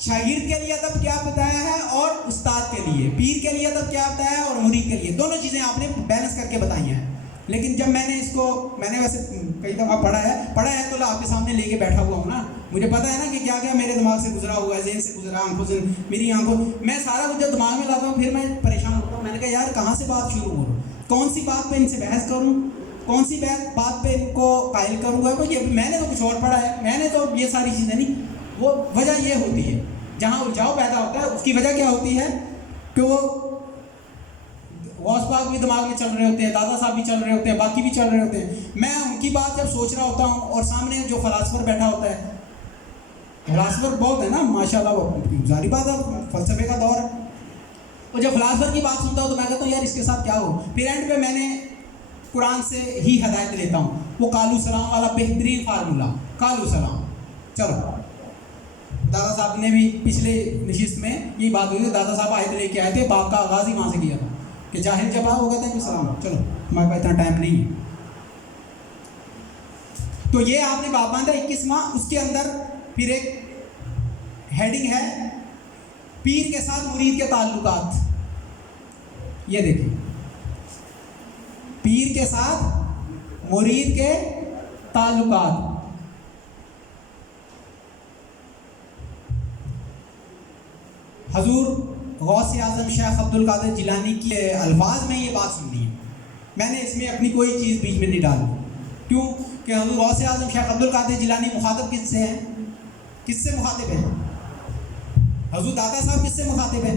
شاگرد کے لیے ادب کیا بتایا ہے اور استاد کے لیے، پیر کے لیے ادب کیا بتایا ہے اور مرید کے لیے، دونوں چیزیں آپ نے بیلنس کر کے بتائی ہیں. لیکن جب میں نے اس کو، میں نے ویسے کئی دفعہ پڑھا ہے تو آپ کے سامنے لے کے بیٹھا ہوا ہوں نا، مجھے پتا ہے نا کہ کیا کیا میرے دماغ سے گزرا ہوا ہے، ذہن سے گزرا، آنکھوں سے، میری آنکھوں، میں سارا کچھ جب دماغ میں لاتا ہوں پھر میں پریشان ہوتا ہوں. میں نے کہا یار کہاں سے بات شروع ہو، کون سی بات پہ ان سے بحث کروں، کون سی بات پہ ان کو قائل کروں گا. میں نے تو کچھ اور پڑھا ہے، میں نے تو یہ ساری چیزیں نہیں. وہ وجہ یہ ہوتی ہے جہاں الجھاؤ پیدا ہوتا ہے، اس کی وجہ کیا ہوتی ہے کہ وہ غوث پاک بھی دماغ میں چل رہے ہوتے ہیں، دادا صاحب بھی چل رہے ہوتے ہیں، باقی بھی چل رہے ہوتے ہیں. میں ان کی بات جب سوچ رہا ہوتا ہوں اور سامنے جو فلاسفر بیٹھا ہوتا ہے، فلاسفر بہت ہے نا ماشاءاللہ، وہ ظاہری بات ہے فلسفے کا دور ہے، اور جب فلاسفر کی بات سنتا ہوں تو میں کہتا ہوں یار اس کے ساتھ کیا ہو. پھر اینڈ پہ میں نے قرآن سے ہی ہدایت لیتا ہوں، وہ کالو سلام والا بہترین فارمولہ، کالو سلام. چلو دادا صاحب نے بھی پچھلے نشست میں یہ بات ہوئی تھی، دادا صاحب آیت لے کے آئے تھے، باپ کا آغاز ہی وہاں سے کیا تھا کہ جاہل جب وہ کہتے ہیں کہ سلام. چلو ہمارے پاس اتنا ٹائم نہیں ہے. تو یہ آپ نے باب باندھا 21واں. اس کے اندر پھر ایک ہیڈنگ ہے پیر کے ساتھ مرید کے تعلقات. یہ دیکھیں، پیر کے ساتھ مرید کے تعلقات. حضور غوث اعظم شیخ عبد القادر جیلانی کے الفاظ میں یہ بات سننی ہے. میں نے اس میں اپنی کوئی چیز بیچ میں نہیں ڈالی. کیوں کہ حضور غوث اعظم شیخ عبد القادر جیلانی مخاطب کس سے ہیں؟ کس سے مخاطب ہیں؟ حضور دادا صاحب کس سے مخاطب ہیں؟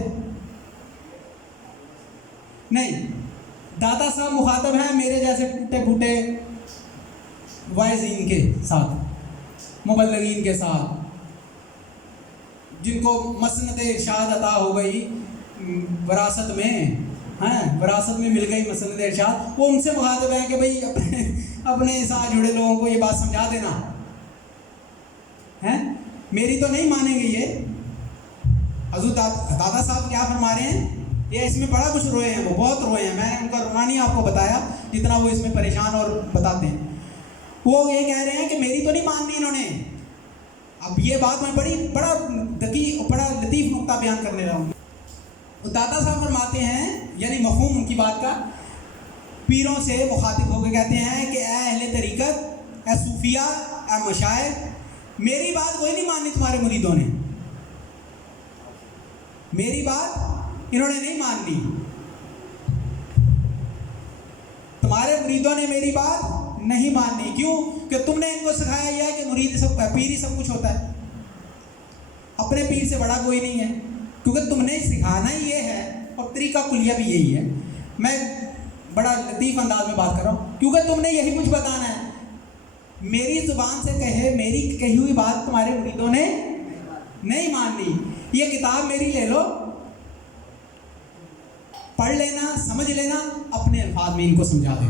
نہیں، دادا صاحب مخاطب ہیں میرے جیسے ٹوٹے پھوٹے وائزین کے ساتھ، مبلغین کے ساتھ، جن کو مسند ارشاد عطا ہو گئی وراثت میں مل گئی مسند ارشاد. وہ ان سے مخاطب ہیں کہ بھئی اپنے ساتھ جڑے لوگوں کو یہ بات سمجھا دینا ہے. میری تو نہیں مانیں گے یہ. حضور دادا صاحب کیا فرما رہے ہیں؟ یہ اس میں بڑا کچھ روئے ہیں، وہ بہت روئے ہیں. میں نے ان کا رونا نہیں آپ کو بتایا جتنا وہ اس میں پریشان اور بتاتے ہیں. وہ یہ کہہ رہے ہیں کہ میری تو نہیں ماننی انہوں نے. اب یہ بات میں بڑا لطیف نقطہ بیان کرنے رہا ہوں. دادا صاحب فرماتے ہیں، یعنی مفہوم ان کی بات کا، پیروں سے مخاطب ہو کے کہتے ہیں کہ اے اہل طریقت، اے صوفیہ، اے مشائخ، میری بات کوئی نہیں ماننی تمہارے مریدوں نے. میری بات انہوں نے نہیں ماننی. تمہارے مریدوں نے میری بات نہیں ماننی. کیوں کہ تم نے ان کو سکھایا یہ ہے کہ مرید سب، پیر ہی سب کچھ ہوتا ہے، اپنے پیر سے بڑا کوئی نہیں ہے. کیونکہ تم نے سکھانا ہی یہ ہے اور طریقہ کلیہ بھی یہی ہے. میں بڑا لطیف انداز میں بات کر رہا ہوں کیونکہ تم نے یہی کچھ بتانا ہے. میری زبان سے میری کہی ہوئی بات تمہارے مریدوں نے نہیں ماننی. یہ کتاب میری لے لو، پڑھ لینا، سمجھ لینا، اپنے الفاظ میں ان کو سمجھا دے،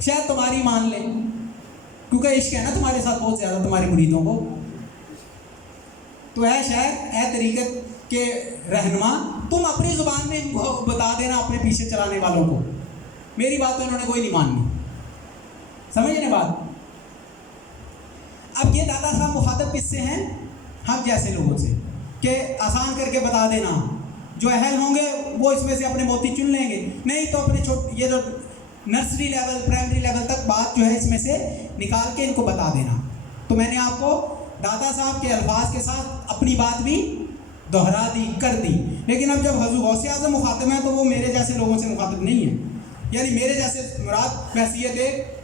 شاید تمہاری مان لیں. کیونکہ عشق ہے نا تمہارے ساتھ بہت زیادہ تمہارے مریدوں کو. تو اے شاید، اے طریقت کے رہنما، تم اپنی زبان میں ان کو بتا دینا اپنے پیچھے چلانے والوں کو. میری بات تو انہوں نے کوئی نہیں ماننی. سمجھنے بات. اب یہ دادا صاحب مخاطب کس سے ہیں؟ ہم جیسے لوگوں سے، کہ آسان کر کے بتا دینا، جو اہل ہوں گے وہ اس میں سے اپنے موتی چن لیں گے، نہیں تو اپنے یہ جو نرسری لیول، پرائمری لیول تک بات جو ہے اس میں سے نکال کے ان کو بتا دینا. تو میں نے آپ کو دادا صاحب کے الفاظ کے ساتھ اپنی بات بھی دہرا دی، کر دی. لیکن اب جب حضور غوث اعظم مخاطب ہیں تو وہ میرے جیسے لوگوں سے مخاطب نہیں ہے. یعنی میرے جیسے مراد حیثیت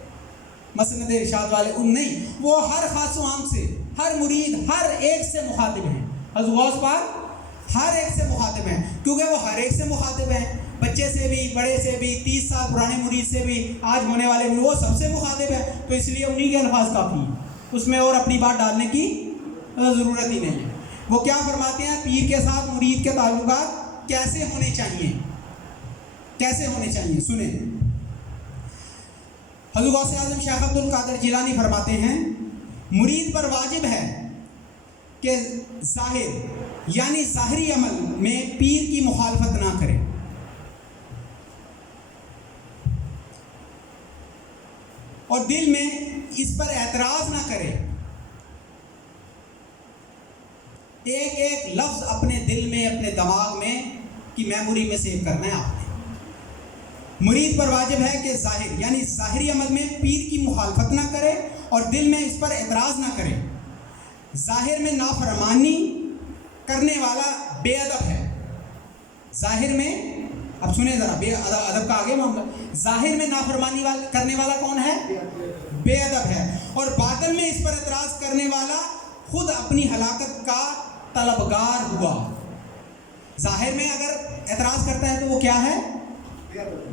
مسند ارشاد والے ان نہیں، وہ ہر خاص و عام سے، ہر مرید، ہر ایک سے مخاطب ہیں. حضور غوث پاک ہر ایک سے مخاطب ہیں، کیونکہ وہ ہر ایک سے مخاطب ہیں. بچے سے بھی، بڑے سے بھی، 30 سال پرانے مرید سے بھی، آج ہونے والے مرید، وہ سب سے مخاطب ہیں. تو اس لیے انہی کے الفاظ کافی ہیں، اس میں اور اپنی بات ڈالنے کی ضرورت ہی نہیں ہے. وہ کیا فرماتے ہیں؟ پیر کے ساتھ مرید کے تعلقات کیسے ہونے چاہیے، کیسے ہونے چاہیے. سنیں، حضور غوث اعظم شیخ عبد القادر جیلانی فرماتے ہیں، مرید پر واجب ہے کہ ظاہر یعنی ظاہری عمل میں پیر کی مخالفت نہ کرے، اور دل میں اس پر اعتراض نہ کرے. ایک ایک لفظ اپنے دل میں، اپنے دماغ میں کی میموری میں سیو کرنا ہے آپ نے۔ مرید پر واجب ہے کہ ظاہر یعنی ظاہری عمل میں پیر کی مخالفت نہ کرے اور دل میں اس پر اعتراض نہ کرے۔ ظاہر میں نافرمانی کرنے والا بے ادب ہے۔ ظاہر میں، اب سنیں ذرا، بے ادب کا آگے معاملہ، ظاہر میں نافرمانی کرنے والا کون ہے؟ بے ادب ہے، اور باطن میں اس پر اعتراض کرنے والا خود اپنی ہلاکت کا طلبگار ہوا۔ ظاہر میں اگر اعتراض کرتا ہے تو وہ کیا ہے؟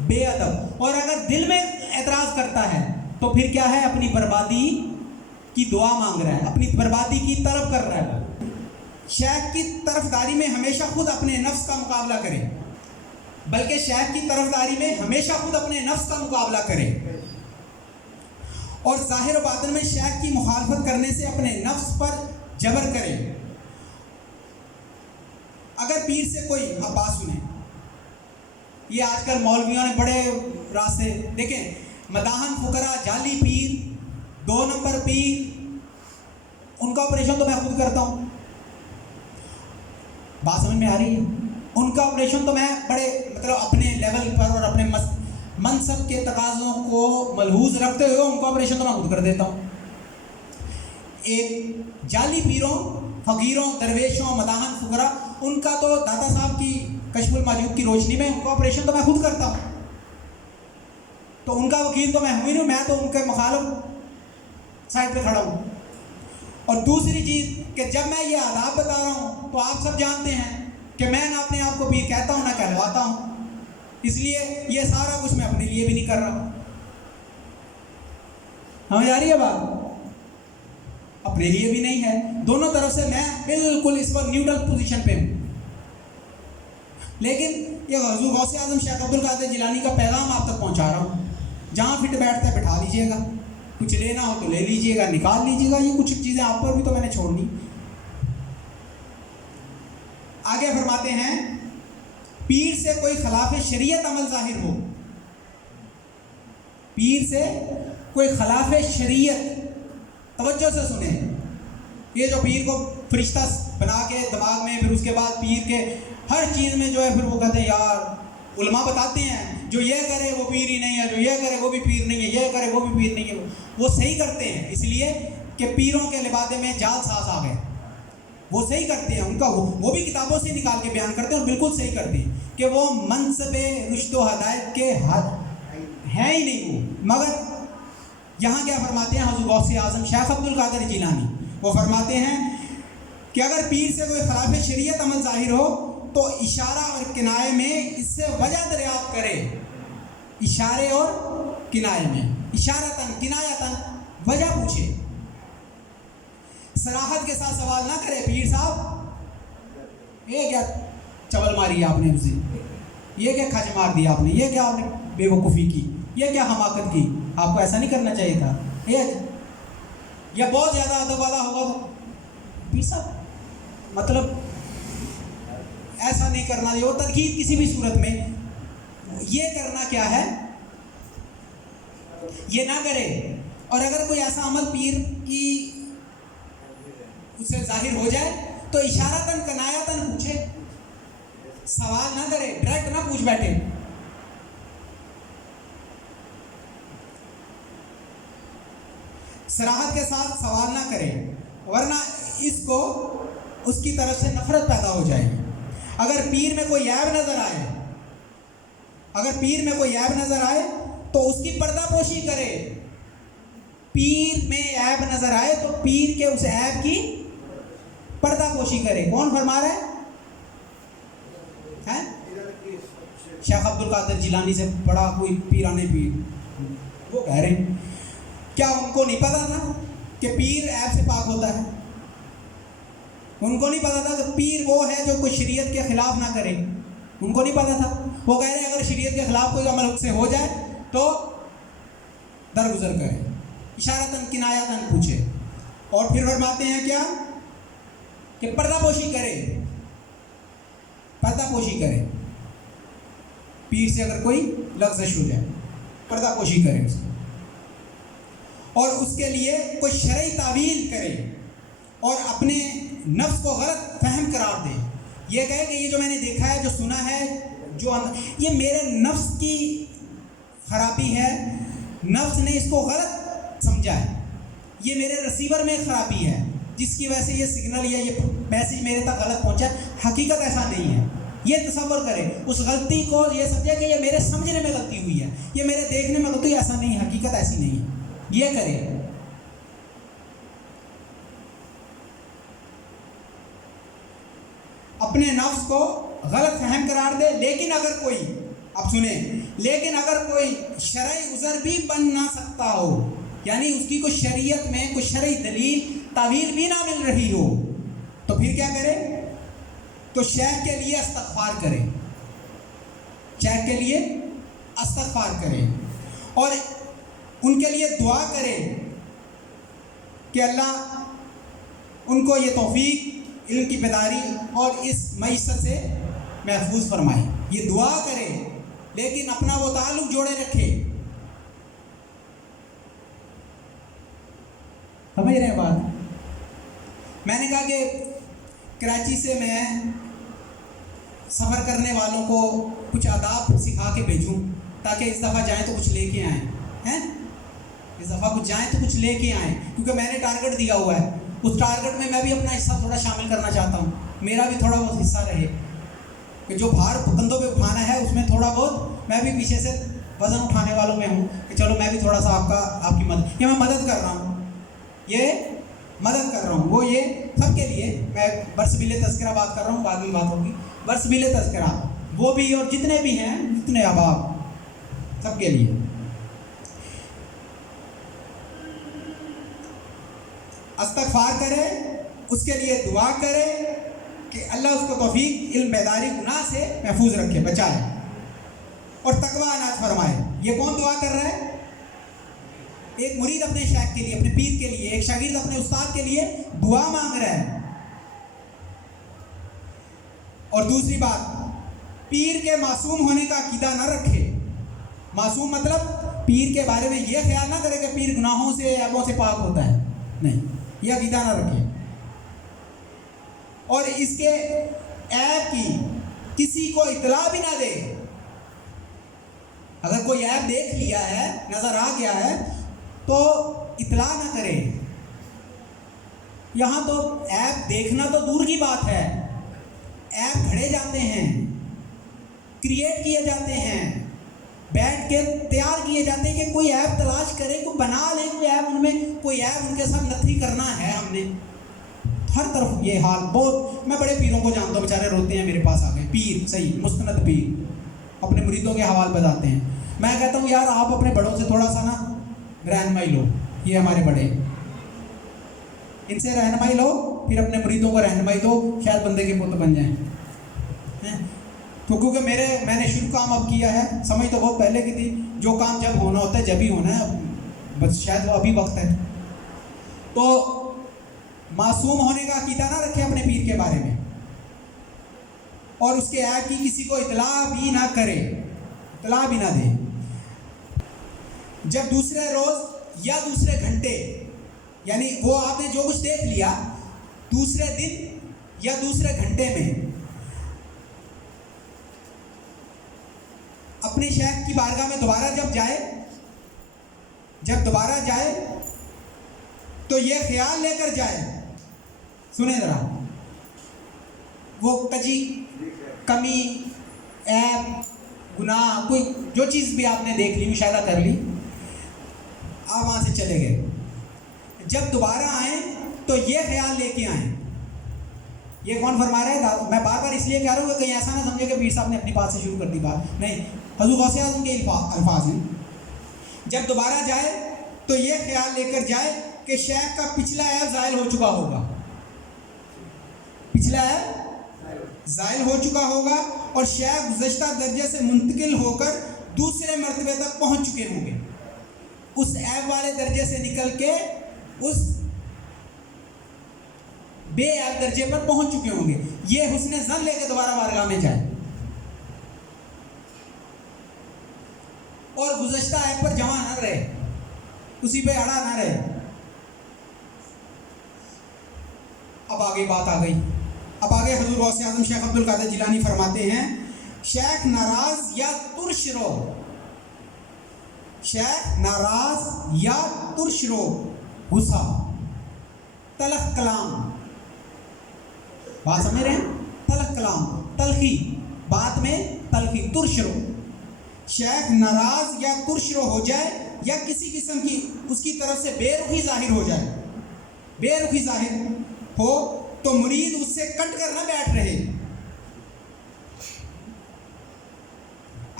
بے ادب، اور اگر دل میں اعتراض کرتا ہے تو پھر کیا ہے؟ اپنی بربادی کی دعا مانگ رہا ہے، اپنی بربادی کی طلب کر رہا ہے۔ شیخ کی طرفداری میں ہمیشہ خود اپنے نفس کا مقابلہ کرے، بلکہ شیخ کی طرفداری میں ہمیشہ خود اپنے نفس کا مقابلہ کرے، اور ظاہر و باطن میں شیخ کی مخالفت کرنے سے اپنے نفس پر جبر کرے۔ اگر پیر سے کوئی، اب بات سنیں، یہ آج کل مولویوں نے بڑے راستے دیکھیں، مداحن فقراء، جعلی پیر، 2 نمبر پیر، ان کا آپریشن تو میں خود کرتا ہوں، بات سمجھ میں آ رہی ہے؟ ان کا آپریشن تو میں بڑے مطلب اپنے لیول پر اور اپنے منصب کے تقاضوں کو ملحوظ رکھتے ہوئے ان کا آپریشن تو میں خود کر دیتا ہوں۔ ایک جعلی پیروں، فقیروں، درویشوں، مداحن فقراء، ان کا تو داتا صاحب کی کشف المحجوب کی روشنی میں ان کا آپریشن تو میں خود کرتا ہوں، تو ان کا وکیل تو میں ہوں ہی نہیں، میں تو ان کے مخالف سائڈ پہ کھڑا ہوں۔ اور دوسری چیز کہ جب میں یہ آداب بتا رہا ہوں تو آپ سب جانتے ہیں کہ میں نہ اپنے آپ کو پیر کہتا ہوں نہ کہلواتا ہوں، اس لیے یہ سارا کچھ میں اپنے لیے بھی نہیں کر رہا ہوں۔ ہمیں آ رہی ہے بات؟ اپنے لیے بھی نہیں ہے، دونوں طرف سے میں بالکل اس وقت نیوٹرل پوزیشن پہ ہوں۔ لیکن یہ حضور غوث اعظم شیخ عبد القادر جیلانی کا پیغام آپ تک پہنچا رہا ہوں، جہاں فٹ بیٹھتا ہے بٹھا لیجئے گا، کچھ لینا ہو تو لے لیجئے گا، نکال لیجئے گا، یہ کچھ چیزیں آپ پر بھی تو میں نے چھوڑنی۔ آگے فرماتے ہیں، پیر سے کوئی خلاف شریعت عمل ظاہر ہو، پیر سے کوئی خلاف شریعت، توجہ سے سنیں، یہ جو پیر کو فرشتہ بنا کے دماغ میں، پھر اس کے بعد پیر کے ہر چیز میں جو ہے پھر وہ کہتے ہیں یار علماء بتاتے ہیں جو یہ کرے وہ پیر ہی نہیں ہے، جو یہ کرے وہ بھی پیر نہیں ہے، یہ کرے وہ بھی پیر نہیں ہے، وہ صحیح کرتے ہیں، اس لیے کہ پیروں کے لبادے میں جال ساز آ گئے، وہ صحیح کرتے ہیں، ان کا وہ بھی کتابوں سے نکال کے بیان کرتے ہیں اور بالکل صحیح کرتے ہیں کہ وہ منصب رشد و ہدایت کے ہیں ہی نہیں وہ۔ مگر یہاں کیا فرماتے ہیں حضور غوث اعظم شیخ عبد القادر جیلانی؟ وہ فرماتے ہیں کہ اگر پیر سے کوئی خلاف شریعت عمل ظاہر ہو تو اشارہ اور کنایے میں اس سے وجہ دریافت کرے، اشارے اور کنایے میں، اشارتاً کنایتاً وجہ پوچھے، صراحت کے ساتھ سوال نہ کرے، پیر صاحب یہ کیا چول ماری آپ نے، اسے یہ کیا کھج مار دیا آپ نے، یہ کیا آپ نے بے وقوفی کی، یہ کیا حماقت کی، آپ کو ایسا نہیں کرنا چاہیے تھا، یا بہت زیادہ ادب والا ہوگا تو پیر صاحب مطلب ایسا نہیں کرنا چاہیے، وہ تنقید کسی بھی صورت میں، یہ کرنا کیا ہے، یہ نہ کرے۔ اور اگر کوئی ایسا عمل پیر کی اس سے ظاہر ہو جائے تو اشارتاً کنایتاً پوچھے، سوال نہ کرے، ڈائریکٹ نہ پوچھ بیٹھے۔ صراحت کے ساتھ سوال نہ کرے، ورنہ اس کو اس کی طرف سے نفرت پیدا ہو جائے گی۔ اگر پیر میں کوئی عیب نظر آئے، اگر پیر میں کوئی عیب نظر آئے تو اس کی پردہ پوشی کرے، پیر میں عیب نظر آئے تو پیر کے اس عیب کی پردہ پوشی کرے۔ کون فرما رہا ہے؟ شیخ عبد القادر جیلانی سے بڑا کوئی پیرانے پیر، وہ کہہ رہے ہیں کیا ان کو نہیں پتا تھا کہ پیر عیب سے پاک ہوتا ہے؟ ان کو نہیں پتا تھا کہ پیر وہ ہے جو کوئی شریعت کے خلاف نہ کرے؟ ان کو نہیں پتا تھا؟ وہ کہہ رہے ہیں اگر شریعت کے خلاف کوئی عمل سے ہو جائے تو درگزر کرے، اشارتاً کنایتاً پوچھے، اور پھر فرماتے ہیں کیا کہ پردہ پوشی کرے، پردہ پوشی کرے، پیر سے اگر کوئی لغزش ہو جائے پردہ پوشی کرے اس کو، اور اس کے لیے کوئی شرعی تعویل کرے، اور اپنے نفس کو غلط فہم قرار دے، یہ کہے کہ یہ جو میں نے دیکھا ہے، جو سنا ہے، یہ میرے نفس کی خرابی ہے، نفس نے اس کو غلط سمجھا ہے، یہ میرے رسیور میں خرابی ہے جس کی وجہ سے یہ سگنل یا یہ میسیج میرے تک غلط پہنچا ہے۔ حقیقت ایسا نہیں ہے، یہ تصور کرے اس غلطی کو، یہ سمجھے کہ یہ میرے سمجھنے میں غلطی ہوئی ہے، یہ میرے دیکھنے میں غلطی، ایسا نہیں ہے، حقیقت ایسی نہیں ہے، یہ کرے۔ اپنے نفس کو غلط فہم قرار دے، لیکن اگر کوئی، اب سنیں، لیکن اگر کوئی شرعی عذر بھی بن نہ سکتا ہو، یعنی اس کی کوئی شریعت میں کوئی شرعی دلیل تعویل بھی نہ مل رہی ہو، تو پھر کیا کرے؟ تو شیخ کے لیے استغفار کرے، شیخ کے لیے استغفار کرے اور ان کے لیے دعا کرے کہ اللہ ان کو یہ توفیق، علم کی بیداری اور اس معیشت سے محفوظ فرمائے، یہ دعا کرے، لیکن اپنا وہ تعلق جوڑے رکھے۔ سمجھ رہے ہیں بات؟ میں نے کہا کہ کراچی سے میں سفر کرنے والوں کو کچھ آداب سکھا کے بھیجوں تاکہ اس دفعہ جائیں تو کچھ لے کے آئیں، اس دفعہ کچھ جائیں تو کچھ لے کے آئیں، کیونکہ میں نے ٹارگٹ دیا ہوا ہے، اس ٹارگٹ میں بھی اپنا حصہ تھوڑا شامل کرنا چاہتا ہوں، میرا بھی تھوڑا بہت حصہ رہے کہ جو بھار کندھوں پہ اٹھانا ہے اس میں تھوڑا بہت میں بھی پیچھے سے وزن اٹھانے والوں میں ہوں کہ چلو میں بھی تھوڑا سا آپ کی مدد، یہ میں مدد کر رہا ہوں، یہ مدد کر رہا ہوں، وہ یہ سب کے لیے، میں برسبیل تذکرہ بات کر رہا ہوں، بعد میں بات ہوگی، برسبیل تذکرہ وہ بھی اور جتنے بھی ہیں، جتنے احباب، سب کے لیے استغفار کرے، اس کے لیے دعا کرے کہ اللہ اس کو توفیق، علم، بیداری، گناہ سے محفوظ رکھے، بچائے اور تقویٰ عنایت فرمائے۔ یہ کون دعا کر رہا ہے؟ ایک مرید اپنے شیخ کے لیے، اپنے پیر کے لیے، ایک شاگرد اپنے استاد کے لیے دعا مانگ رہا ہے۔ اور دوسری بات، پیر کے معصوم ہونے کا عقیدہ نہ رکھے۔ معصوم مطلب پیر کے بارے میں یہ خیال نہ کرے کہ پیر گناہوں سے، عیبوں سے پاک ہوتا ہے، نہیں، یہ عقیدہ نہ رکھے، اور اس کے عیب کی کسی کو اطلاع بھی نہ دے۔ اگر کوئی عیب دیکھ لیا ہے، نظر آ گیا ہے، تو اطلاع نہ کرے۔ یہاں تو عیب دیکھنا تو دور کی بات ہے، عیب گھڑے جاتے ہیں، کریٹ کیے جاتے ہیں، بیٹھ کے تیار کیے جاتے ہیں کہ کوئی عیب تلاش کرے، کوئی بنا لے، کوئی عیب ان میں، کوئی عیب ان کے ساتھ نتھی کرنا ہے ہم نے۔ ہر طرف یہ حال، بہت، میں بڑے پیروں کو جانتا ہوں، بیچارے روتے ہیں میرے پاس آ گئے، پیر صحیح مستند پیر اپنے مریدوں کے حوال بتاتے ہیں، میں کہتا ہوں یار آپ اپنے بڑوں سے تھوڑا سا نا رہنمائی لو، یہ ہمارے بڑے، ان سے رہنمائی لو، پھر اپنے مریدوں کو رہنمائی دو، شاید بندے کے پوت بن جائیں۔ کیونکہ میں نے شروع کام اب کیا ہے، سمجھ تو بہت پہلے کی تھی، جو کام جب ہونا ہوتا ہے جب ہی ہونا ہے، بس شاید وہ ابھی وقت ہے۔ تو معصوم ہونے کا عقیدہ نہ رکھے اپنے پیر کے بارے میں، اور اس کے عیب کی کسی کو اطلاع بھی نہ کرے، اطلاع بھی نہ دے۔ جب دوسرے روز یا دوسرے گھنٹے، یعنی وہ آپ نے جو کچھ دیکھ لیا، دوسرے دن یا دوسرے گھنٹے میں اپنے شیخ کی بارگاہ میں دوبارہ جب دوبارہ جائے تو یہ خیال لے کر جائے، سنیں ذرا، وہ کمی، عیب، گناہ، کوئی جو چیز بھی آپ نے دیکھ لی، مشاہدہ کر لی، آپ وہاں سے چلے گئے، جب دوبارہ آئیں تو یہ خیال لے کے آئیں۔ یہ کون فرما رہا ہے؟ میں بار بار اس لیے کہہ رہا ہوں کہ کہیں ایسا نہ سمجھے کہ پیر صاحب نے اپنی بات سے شروع کر دی بات، نہیں، حضور غوث اعظم کے الفاظ ہیں۔ جب دوبارہ جائے تو یہ خیال لے کر جائے کہ شیخ کا پچھلا عیب زائل ہو چکا ہوگا، پچھلا عیب زائل ہو چکا ہوگا، اور شیخ گزشتہ درجے سے منتقل ہو کر دوسرے مرتبے تک پہنچ چکے ہوں گے، اس عیب والے درجے سے نکل کے اس بے عیب درجے پر پہنچ چکے ہوں گے۔ یہ حسن ظن لے کے دوبارہ بارگاہ میں جائے، اور گزشتہ عیب پر جمع نہ رہے، اسی پہ اڑا نہ رہے، اب آگے بات آ گئی. اب آگے حضور غوث اعظم شیخ عبد القادر جیلانی فرماتے ہیں شیخ ناراض یا ترش رو، شیخ ناراض یا ترش رو، غصہ، تلخ کلام. بات سمجھ رہے ہیں؟ تلخ کلام، تلخی، بات میں تلخی، ترش رو. شیخ ناراض یا ترش رو ہو جائے یا کسی قسم کی اس کی طرف سے بے رخی ظاہر ہو جائے، بے رخی ظاہر ہو تو مرید اس سے کٹ کر نہ بیٹھ رہے.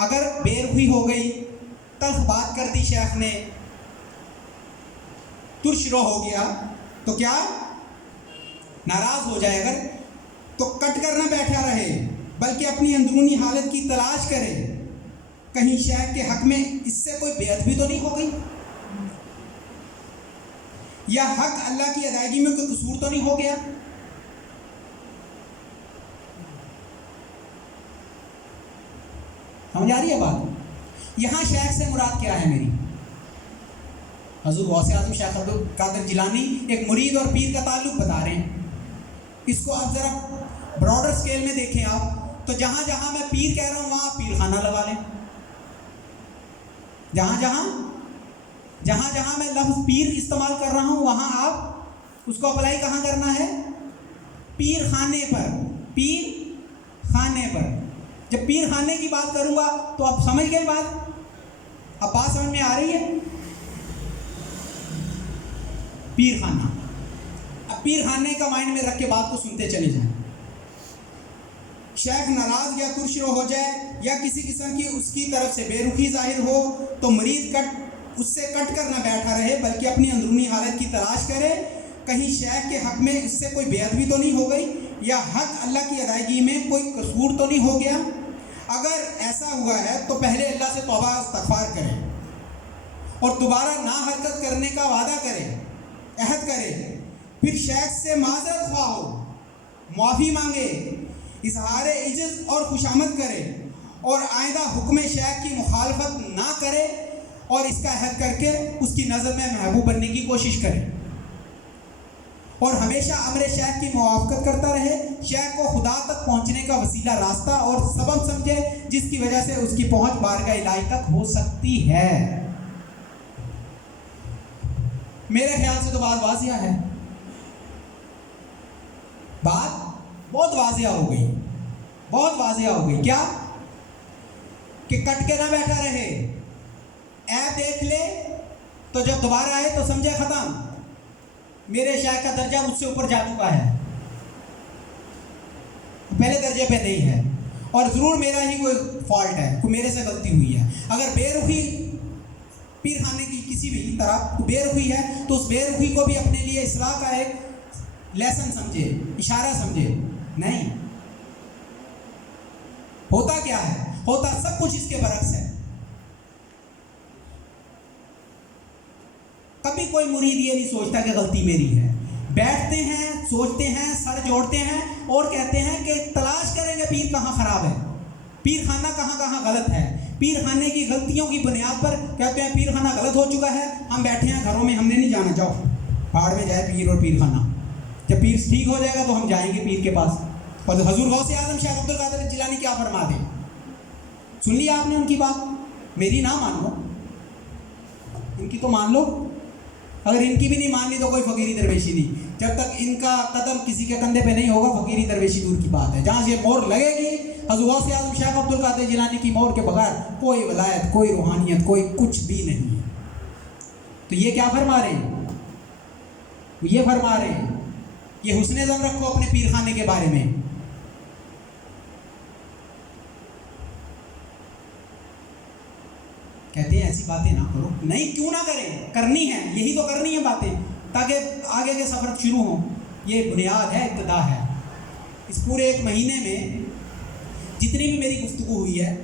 اگر بے رخی ہو گئی، تلخ بات کر دی شیخ نے، ترش رو ہو گیا، تو کیا ناراض ہو جائے اگر، تو کٹ کر نہ بیٹھا رہے بلکہ اپنی اندرونی حالت کی تلاش کرے، کہیں شیخ کے حق میں اس سے کوئی بے ادبی تو نہیں ہو گئی، یا حق اللہ کی ادائیگی میں کوئی قصور تو نہیں ہو گیا. سمجھ آ رہی ہے بات؟ یہاں شیخ سے مراد کیا ہے میری؟ حضور غوث اعظم شیخ عبد القادر جیلانی ایک مرید اور پیر کا تعلق بتا رہے ہیں. اس کو آپ ذرا براڈر سکیل میں دیکھیں آپ تو جہاں جہاں میں پیر کہہ رہا ہوں وہاں پیر خانہ لگا لیں. جہاں جہاں میں لفظ پیر استعمال کر رہا ہوں وہاں آپ اس کو اپلائی کہاں کرنا ہے؟ پیر خانے پر. پیر خانے پر. جب پیر خانے کی بات کروں گا تو آپ سمجھ گئے بات؟ اب بات سمجھ میں آ رہی ہے؟ پیر خانہ. اب پیر خانے کا مائنڈ میں رکھ کے بات کو سنتے چلے جائیں. شیخ ناراض یا ترش رو ہو جائے یا کسی قسم کی اس کی طرف سے بے رخی ظاہر ہو تو مرید اس سے کٹ کر نہ بیٹھا رہے بلکہ اپنی اندرونی حالت کی تلاش کرے، کہیں شیخ کے حق میں اس سے کوئی بے ادبی تو نہیں ہو گئی یا حق اللہ کی ادائیگی میں کوئی قصور تو نہیں ہو گیا. اگر ایسا ہوا ہے تو پہلے اللہ سے توبہ استغفار کرے اور دوبارہ نا حرکت کرنے کا وعدہ کرے، عہد کرے، پھر شیخ سے معذرت خواہ ہو، معافی مانگے، اظہار عجز اور خوشامد کرے اور آئندہ حکم شیخ کی مخالفت نہ کرے اور اس کا عہد کر کے اس کی نظر میں محبوب بننے کی کوشش کرے اور ہمیشہ امر شیخ کی موافقت کرتا رہے. شیخ کو خدا تک پہنچنے کا وسیلہ، راستہ اور سبب سمجھے جس کی وجہ سے اس کی پہنچ بارگاہ الہی تک ہو سکتی ہے. میرے خیال سے تو بات واضح ہے. بات بہت واضح ہو گئی، بہت واضح ہو گئی. کیا کہ کٹ کے نہ بیٹھا رہے، ایپ دیکھ لے تو جب دوبارہ آئے تو سمجھے ختم، میرے شیخ کا درجہ مجھ سے اوپر جا چکا ہے، پہلے درجے پہ نہیں ہے اور ضرور میرا ہی کوئی فالٹ ہے، کوئی میرے سے غلطی ہوئی ہے. اگر بے رخی پیر خانے کی کسی بھی طرح بے رخی ہے تو اس بے رخی کو بھی اپنے لیے اصلاح کا ایک لیسن سمجھے، اشارہ سمجھے. نہیں، ہوتا کیا ہے؟ ہوتا سب کچھ اس کے برعکس ہے. کبھی کوئی مرید یہ نہیں سوچتا کہ غلطی میری ہے. بیٹھتے ہیں، سوچتے ہیں، سر جوڑتے ہیں اور کہتے ہیں کہ تلاش کریں گے پیر کہاں خراب ہے، پیر خانہ کہاں کہاں غلط ہے. پیر خانے کی غلطیوں کی بنیاد پر کہتے ہیں پیر خانہ غلط ہو چکا ہے، ہم بیٹھے ہیں گھروں میں، ہم نے نہیں جانا. جاؤ پہاڑ میں جائے پیر اور پیر خانہ، جب پیر ٹھیک ہو جائے گا تو ہم جائیں گے پیر کے پاس. اور حضور غوث اعظم شیخ عبد القادر جیلانی کیا فرما دیں؟ سن لیا آپ نے ان کی بات؟ میری نہ مان لو، ان کی تو مان لو. اگر ان کی بھی نہیں مان لی تو کوئی فقیری درویشی نہیں. جب تک ان کا قدم کسی کے کندھے پہ نہیں ہوگا فقیری درویشی دور کی بات ہے. جہاں سے مہر لگے گی حضور غوث اعظم شیخ عبد القادر جیلانی کی مہر کے بغیر کوئی ولایت، کوئی روحانیت، کوئی کچھ بھی نہیں ہے. تو یہ کیا فرما رہے ہیں؟ یہ فرما رہے ہیں یہ حسن ظن رکھو اپنے پیر خانے کے بارے میں. کہتے ہیں ایسی باتیں نہ کرو. نہیں، کیوں نہ کریں؟ کرنی ہے، یہی تو کرنی ہے باتیں تاکہ آگے کے سفر شروع ہوں. یہ بنیاد ہے، ابتدا ہے. اس پورے ایک مہینے میں جتنی بھی میری گفتگو ہوئی ہے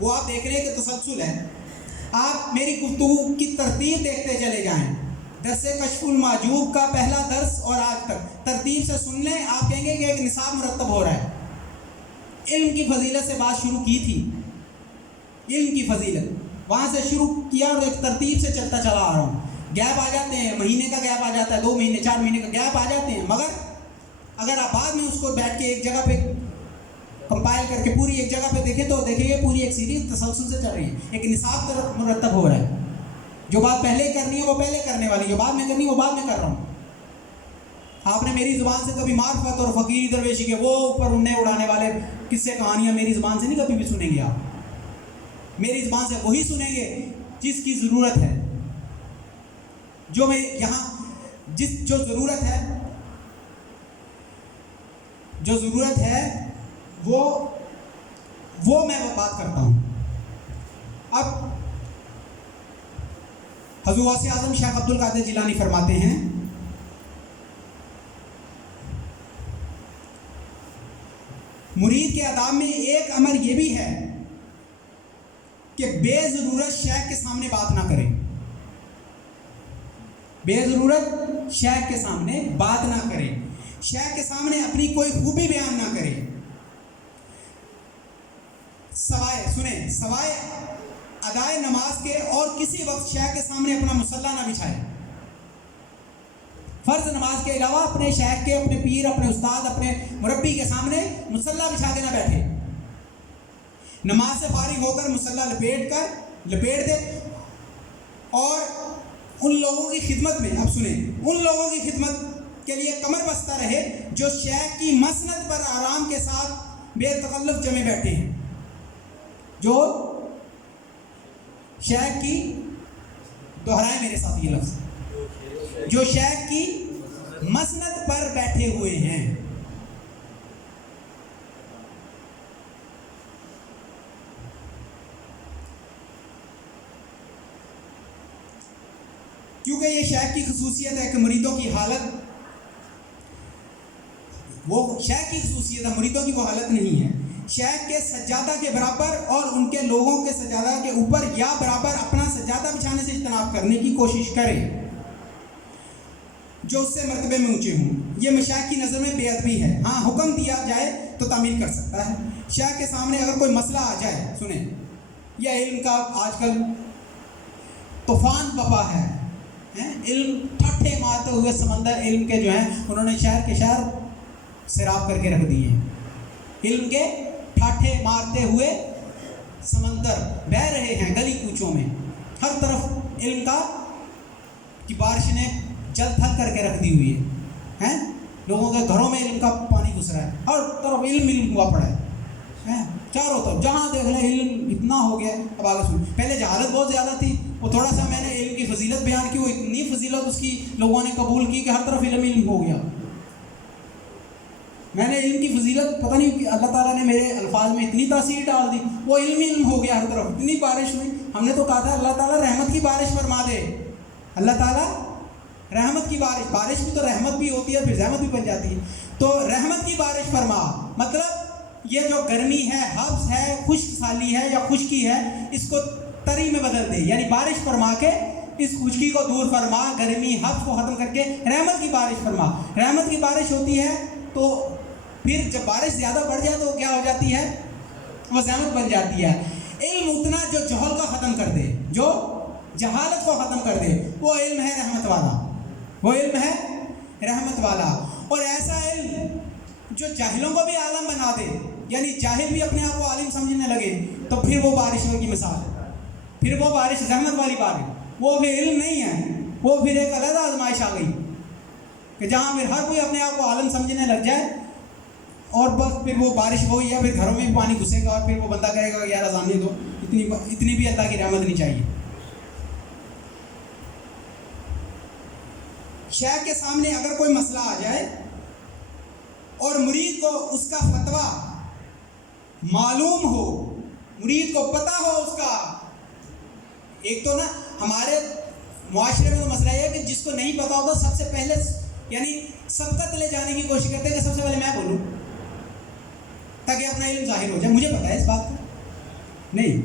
وہ آپ دیکھ رہے ہیں کہ تسلسل ہے. آپ میری گفتگو کی ترتیب دیکھتے چلے جائیں. درس کشف المحجوب کا پہلا درس اور آج تک ترتیب سے سن لیں. آپ کہیں گے کہ ایک نصاب مرتب ہو رہا ہے. علم کی فضیلت سے بات شروع کی تھی، علم کی فضیلت وہاں سے شروع کیا اور ایک ترتیب سے چلتا چلا آ رہا ہوں. گیپ آ جاتے ہیں، مہینے کا گیپ آ جاتا ہے، 2 مہینے 4 مہینے کا گیپ آ جاتے ہیں، مگر اگر آپ بعد میں اس کو بیٹھ کے ایک جگہ پہ کمپائل کر کے پوری ایک جگہ پہ دیکھیں تو دیکھیں گے پوری ایک سیریز تسلسل سے چل رہی ہے، ایک نصاب طرف مرتب ہو رہا ہے. جو بات پہلے کرنی ہے وہ پہلے کرنے والی، جو بعد میں کرنی ہے وہ بعد میں کر رہا ہوں. آپ نے میری زبان سے کبھی معرفت اور فقیری درویشی کے وہ اوپر انہیں اڑانے والے قصے کہانیاں میری زبان سے نہیں کبھی بھی سنیں گے. آپ میری زبان سے وہی سنیں گے جس کی ضرورت ہے، جو میں یہاں جو ضرورت ہے وہ میں بات کرتا ہوں. اب حضور غوث اعظم شیخ عبد القادر جیلانی فرماتے ہیں مرید کے آداب میں ایک امر یہ بھی ہے کہ بے ضرورت شیخ کے سامنے بات نہ کرے. بے ضرورت شیخ کے سامنے بات نہ کرے، شیخ کے سامنے اپنی کوئی خوبی بیان نہ کرے، سوائے ادائے نماز کے اور کسی وقت شیخ کے سامنے اپنا مصلی نہ بچھائے. فرض نماز کے علاوہ اپنے شیخ کے، اپنے پیر، اپنے استاد، اپنے مربی کے سامنے مصلی بچھا کے نہ بیٹھے. نماز سے فارغ ہو کر مصلی لپیٹ دے اور ان لوگوں کی خدمت میں، اب سنیں، ان لوگوں کی خدمت کے لیے کمر بستہ رہے جو شیخ کی مسند پر آرام کے ساتھ بے تکلف جمے بیٹھے ہیں. جو شیخ کی، دہرائیں میرے ساتھ یہ لفظ، جو شیخ کی مسند پر بیٹھے ہوئے ہیں. کیونکہ یہ شیخ کی خصوصیت ہے کہ مریدوں کی حالت، وہ شیخ کی خصوصیت ہے، مریدوں کی وہ حالت نہیں ہے. شیخ کے سجادہ کے برابر اور ان کے لوگوں کے سجادہ کے اوپر یا برابر اپنا سجادہ بچھانے سے اجتناب کرنے کی کوشش کرے جو اس سے مرتبے میں اونچے ہوں. یہ مشائخ کی نظر میں بے ادبی ہے. ہاں، حکم دیا جائے تو تعمیل کر سکتا ہے. شیخ کے سامنے اگر کوئی مسئلہ آ جائے، سنیں، یہ علم کا آج کل طوفان بپا ہے، علم ٹھٹھے مارتے ہوئے سمندر علم کے جو ہیں انہوں نے شہر کے شہر سیراب کر کے رکھ دیے ہیں. علم کے ٹھاٹھے مارتے ہوئے سمندر بہہ رہے ہیں گلی کوچوں میں. ہر طرف علم کی بارش نے جل تھل کر کے رکھ دی ہوئی ہے. لوگوں کے گھروں میں علم کا پانی گھس رہا ہے، ہر طرف علم ہوا پڑا ہے. چاروں طرف جہاں دیکھ لیں علم اتنا ہو گیا. اب آگے سن، پہلے جہالت بہت زیادہ تھی، وہ تھوڑا سا میں نے علم کی فضیلت بیان کی، وہ اتنی فضیلت اس کی لوگوں نے قبول کی کہ ہر طرف علم ہو گیا. میں نے علم کی فضیلت پتہ نہیں کہ اللہ تعالیٰ نے میرے الفاظ میں اتنی تاثیر ڈال دی، وہ علم ہو گیا ہر طرف. اتنی بارش ہوئی، ہم نے تو کہا تھا اللہ تعالیٰ رحمت کی بارش فرما دے. اللہ تعالیٰ رحمت کی بارش بھی تو رحمت بھی ہوتی ہے، پھر زحمت بھی بن جاتی ہے. تو رحمت کی بارش فرما، مطلب یہ جو گرمی ہے، حبس ہے، خشک سالی ہے یا خشکی ہے، اس کو تری میں بدل دے. یعنی بارش فرما کے اس خشکی کو دور فرما، گرمی حبس کو ختم کر کے رحمت کی بارش فرما. رحمت کی بارش ہوتی ہے تو پھر جب بارش زیادہ بڑھ جائے تو کیا ہو جاتی ہے؟ وہ زحمت بن جاتی ہے. علم اتنا جو جہل کا ختم کر دے، جو جہالت کو ختم کر دے، وہ علم ہے رحمت والا. وہ علم ہے رحمت والا. اور ایسا علم جو جاہلوں کو بھی عالم بنا دے، یعنی جاہل بھی اپنے آپ کو عالم سمجھنے لگے، تو پھر وہ بارش کی مثال ہے. پھر وہ بارش رحمت والی بارش، وہ بھی علم نہیں ہے، وہ پھر ایک علیحدہ آزمائش آ گئی کہ جہاں پھر ہر کوئی اپنے آپ کو عالم سمجھنے لگ جائے، اور بس پھر وہ بارش ہوئی ہے، پھر گھروں میں بھی پانی گھسے گا، اور پھر وہ بندہ کہے گا یار اذان دو. اتنی بھی اللہ کی رحمت نہیں چاہیے. شیخ کے سامنے اگر کوئی مسئلہ آ جائے اور مرید کو اس کا فتویٰ معلوم ہو، مرید کو پتہ ہو اس کا. ایک تو نا ہمارے معاشرے میں تو مسئلہ یہ ہے کہ جس کو نہیں پتا ہوتا سب سے پہلے یعنی سبقت لے جانے کی کوشش کرتے ہیں کہ سب سے پہلے میں بولوں تاکہ اپنا علم ظاہر ہو جائے. مجھے پتا ہے اس بات کا نہیں.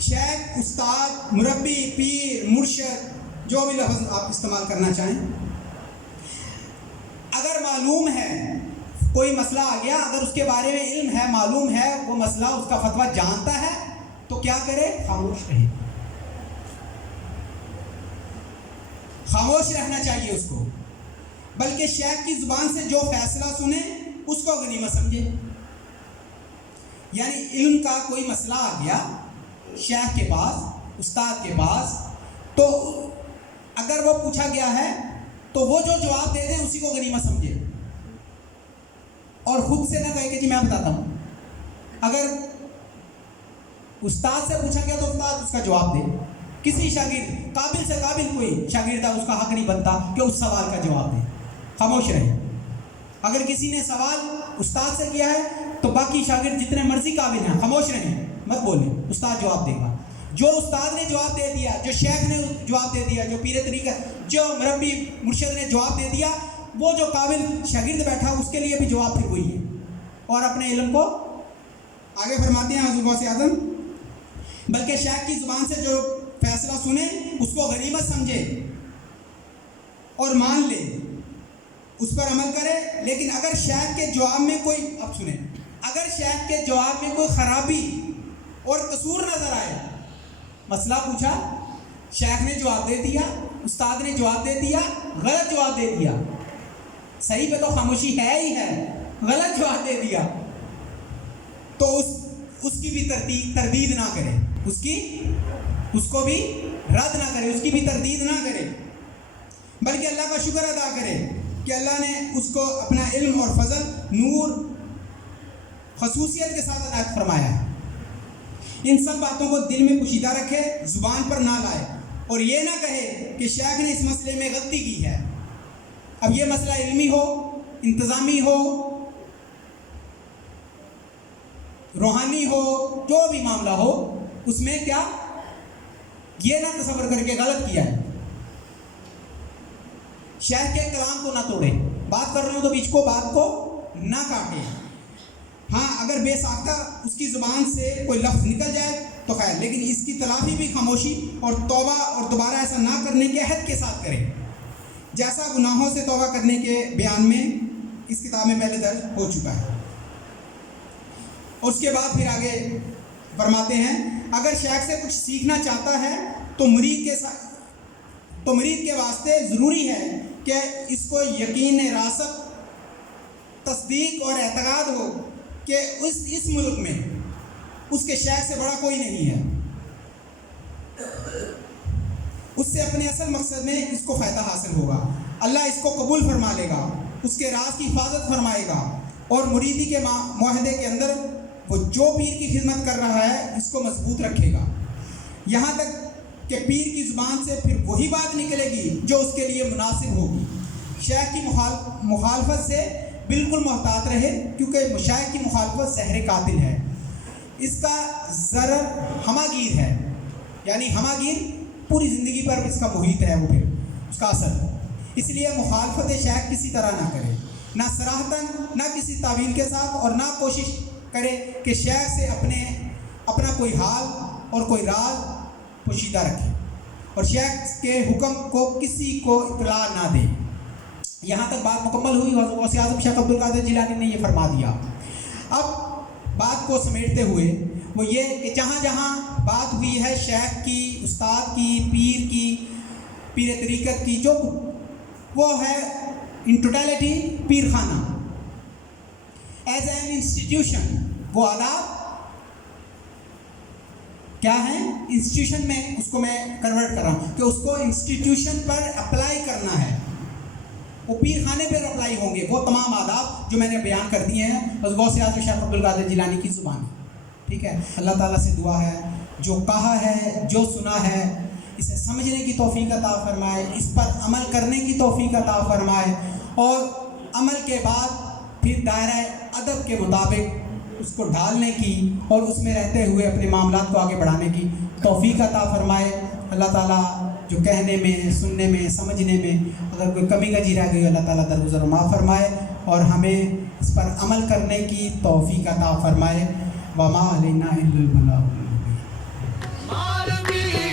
شیخ، استاد، مربی، پیر، مرشد، جو بھی لفظ آپ استعمال کرنا چاہیں، اگر معلوم ہے کوئی مسئلہ آ گیا، اگر اس کے بارے میں علم ہے، معلوم ہے وہ مسئلہ، اس کا فتویٰ جانتا ہے، تو کیا کرے؟ خاموش رہے. خاموش رہنا چاہیے اس کو. بلکہ شیخ کی زبان سے جو فیصلہ سنے اس کو غنیمت سمجھے. یعنی علم کا کوئی مسئلہ آ گیا شیخ کے پاس، استاد کے پاس، تو اگر وہ پوچھا گیا ہے تو وہ جو جواب دے دیں اسی کو غنیمت سمجھے، اور خود سے نہ کہے کہ جی میں بتاتا ہوں. اگر استاد سے پوچھا گیا تو استاد اس کا جواب دے. کسی شاگرد، قابل سے قابل کوئی شاگرد ہے، اس کا حق نہیں بنتا کہ اس سوال کا جواب دے، خاموش رہے. اگر کسی نے سوال استاد سے کیا ہے تو باقی شاگرد جتنے مرضی قابل ہیں خاموش رہیں، مت بولیں، استاد جواب دے گا. جو استاد نے جواب دے دیا، جو شیخ نے جواب دے دیا، جو پیر طریقہ، جو مربی مرشد نے جواب دے دیا، وہ جو قابل شاگرد بیٹھا اس کے لیے بھی جواب پھر وہی ہے. اور اپنے علم کو آگے فرماتے ہیں حضرت غوث اعظم، بلکہ شیخ کی زبان سے جو فیصلہ سنے اس کو غنیمت سمجھے اور مان لے، اس پر عمل کرے. لیکن اگر شیخ کے جواب میں کوئی، اب سنیں، اگر شیخ کے جواب میں کوئی خرابی اور قصور نظر آئے، مسئلہ پوچھا، شیخ نے جواب دے دیا، استاد نے جواب دے دیا، غلط جواب دے دیا، صحیح پہ تو خاموشی ہے ہی ہے، غلط جواب دے دیا، تو اس کی بھی تردید نہ کرے، اس کو بھی رد نہ کرے، اس کی بھی تردید نہ کرے، بلکہ اللہ کا شکر ادا کرے کہ اللہ نے اس کو اپنا علم اور فضل، نور، خصوصیت کے ساتھ عنایت فرمایا ہے. ان سب باتوں کو دل میں پوشیدہ رکھے، زبان پر نہ لائے، اور یہ نہ کہے کہ شیخ نے اس مسئلے میں غلطی کی ہے. اب یہ مسئلہ علمی ہو، انتظامی ہو، روحانی ہو، جو بھی معاملہ ہو، اس میں کیا یہ نہ تصور کر کے غلط کیا ہے. شیخ کے کلام کو نہ توڑے، بات کر رہے ہوں تو بیچ کو بات کو نہ کاٹے. ہاں اگر بے ساختہ اس کی زبان سے کوئی لفظ نکل جائے تو خیر، لیکن اس کی تلافی بھی خاموشی اور توبہ اور دوبارہ ایسا نہ کرنے کے عہد کے ساتھ کرے، جیسا گناہوں سے توبہ کرنے کے بیان میں اس کتاب میں پہلے درج ہو چکا ہے. اور اس کے بعد پھر آگے فرماتے ہیں، اگر شیخ سے کچھ سیکھنا چاہتا ہے تو مرید کے واسطے ضروری ہے کہ اس کو یقین راسخ، تصدیق اور اعتقاد ہو کہ اس ملک میں اس کے شیخ سے بڑا کوئی نہیں ہے. اس سے اپنے اصل مقصد میں اس کو فائدہ حاصل ہوگا، اللہ اس کو قبول فرما لے گا، اس کے راز کی حفاظت فرمائے گا، اور مریدی کے معاہدے کے اندر وہ جو پیر کی خدمت کر رہا ہے اس کو مضبوط رکھے گا، یہاں تک کہ پیر کی زبان سے پھر وہی بات نکلے گی جو اس کے لیے مناسب ہوگی. شیخ کی مخالفت سے بالکل محتاط رہے، کیونکہ شیخ کی مخالفت زہر قاتل ہے، اس کا ضرر ہماگیر ہے، یعنی ہماگیر پوری زندگی پر اس کا محیط ہے، وہ پھر اس کا اثر. اس لیے مخالفت شیخ کسی طرح نہ کرے، نہ صراحتاً، نہ کسی تعویل کے ساتھ، اور نہ کوشش کرے کہ شیخ سے اپنا کوئی حال اور کوئی راز پوشیدہ رکھے، اور شیخ کے حکم کو کسی کو اطلاع نہ دے. یہاں تک بات مکمل ہوئی. غوث اعظم شیخ عبد القادر جیلانی نے یہ فرما دیا. اب بات کو سمیٹتے ہوئے وہ یہ کہ جہاں جہاں بات ہوئی ہے شیخ کی، استاد کی، پیر طریقت کی، جو وہ ہے ان ٹوٹیلٹی پیر خانہ ایز این انسٹیٹیوشن. وہ آداب کیا ہیں انسٹیٹیوشن میں، اس کو میں کنورٹ کر رہا ہوں کہ اس کو انسٹیٹیوشن پر اپلائی کرنا ہے، وہ پیر خانے پر اپلائی ہوں گے وہ تمام آداب جو میں نے بیان کر دیے ہیں بس غوث اعظم شیخ عبد القادر جیلانی کی زبان. ٹھیک ہے، اللہ تعالیٰ سے دعا ہے جو کہا ہے، جو سنا ہے، اسے سمجھنے کی توفیق عطا فرمائے، اس پر عمل کرنے کی توفیق عطا فرمائے، اور عمل کے بعد پھر دائرہ ادب کے مطابق اس کو ڈھالنے کی اور اس میں رہتے ہوئے اپنے معاملات کو آگے بڑھانے کی توفیق عطا فرمائے. اللہ تعالیٰ جو کہنے میں، سننے میں، سمجھنے میں اگر کوئی کمی کجی رہ گئی اللہ تعالیٰ درگزر معاف فرمائے اور ہمیں اس پر عمل کرنے کی توفیق عطا فرمائے. وما علینا الا البلاغ المبین.